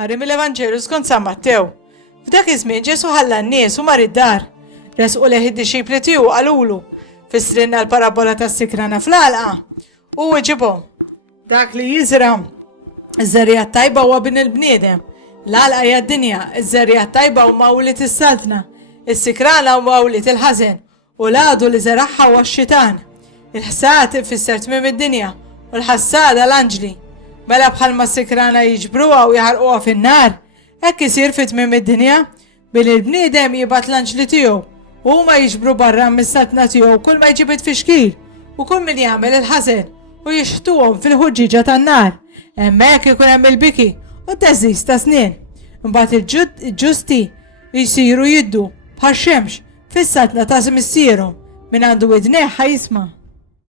Għari mill-Evanġelu skont San Mattew. F'dak iż-żmien Ġesu ħalla n-nies u mar id-dar. Resqu leħ id-disċipli tiegħu qalulu fissrinna l-parabola tas-sikrana fl-għalqa u ġibhom. Dak li jiżra iż-żerriegħa tajba huwa bin il-bniedem. L-għalqa hija d-dinja, iż-żerriegħa tajba huma mawlit is-saltna, is-sikrana huma mawlit il-ħażen u l-għadu li żeraħħa huwa x-xitan. Il-ħsad ifisser tmiem id-dinja u l-ħassada l-anġli. Mela bħalma s-sikrana jiġbruha u jaħarquha fin-nar, hekk isir fi tmiem id-dinja billi l-bniedem jibgħat l-anġli tiegħu u huma jiġbru barra mis-saltna tiegħu kull ma jġib it-fixkil u kull min jagħmel il-ħażen u jixħtuhom fil-ħuġġiġa tan-nar. Hemmhekk ikun hemm il-biki u t-teżżiż ta' snien. Imbagħad il-ġusti jsiru jiddu bħax-xemx fis-saltna ta' missierhom min għandu widnejn ħajsma'.